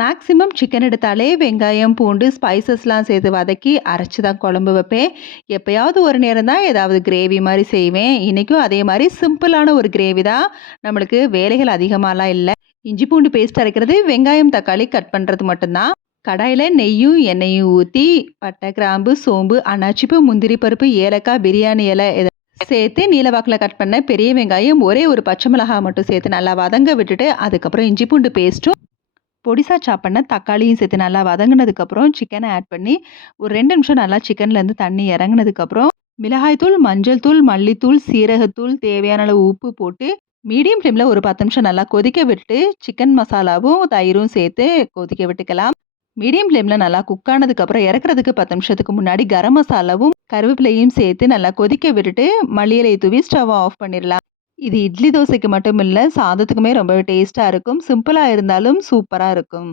Maximum chicken எடுத்தாலே வெங்காயம், பூண்டு, ஸ்பைசஸ்லாம் சேர்த்து வதக்கி அரைச்சு தான் குழம்பு வைப்பேன். எப்பயாவது ஒரு நேரம் தான் ஏதாவது கிரேவி மாரி செய்வேன். இன்னைக்கும் அதே மாரி சிம்பிளான ஒரு கிரேவி தான். நம்மளுக்கு வேலைகள் அதிகமாலாம் இல்ல. இஞ்சி பூண்டு பேஸ்ட் அரைக்கிறது, வெங்காயம், தக்காளி கட் பண்றது மட்டும் தான். கடாயில நெய்யும், எண்ணெயும் ஊத்தி பட்டை, கிராம்பு, சோம்பு, அன்னாச்சிப்பூ, முந்திரி பருப்பு, ஏலக்காய், பிரியாணி இலை இத சேர்த்து நீல வாக்குல கட் பண்ண பெரிய வெங்காயம், ஒரே ஒரு பச்சை மிளகாய் மட்டும் சேர்த்து நல்லா வதங்க விட்டுட்டு, அதுக்கப்புறம் இஞ்சி பூண்டு பேஸ்ட்டும் பொடிசா சாப் பண்ண தக்காளியும் சேர்த்து நல்லா வதங்குனதுக்கப்புறம் சிக்கன ஆட் பண்ணி, ஒரு 2 நிமிஷம் நல்லா சிக்கன்லேருந்து தண்ணி இறங்குனதுக்கப்புறம், மிளகாய் தூள், மஞ்சள் தூள், மல்லித்தூள், சீரகத்தூள், தேவையான அளவு உப்பு போட்டு, மீடியம் ஃப்ளேம்ல ஒரு 10 நிமிஷம் நல்லா கொதிக்க விட்டு, சிக்கன் மசாலாவும், தயிரும் சேர்த்து கொதிக்க விட்டுக்கலாம். மீடியம் ஃப்ளேம்ல நல்லா குக் ஆனதுக்கப்புறம் இறக்குறதுக்கு 10 நிமிஷத்துக்கு முன்னாடி கரம் மசாலாவும், கருவேப்பிலையும் சேர்த்து நல்லா கொதிக்க விட்டுட்டு, மல்லி இலைய தூவி ஸ்டவ்வ ஆஃப் பண்ணிரலாம். இது இட்லி, தோசைக்கு மட்டும் இல்ல, சாதத்துக்குமே ரொம்பவே டேஸ்ட்டா இருக்கும். சிம்பிளா இருந்தாலும் சூப்பரா இருக்கும்.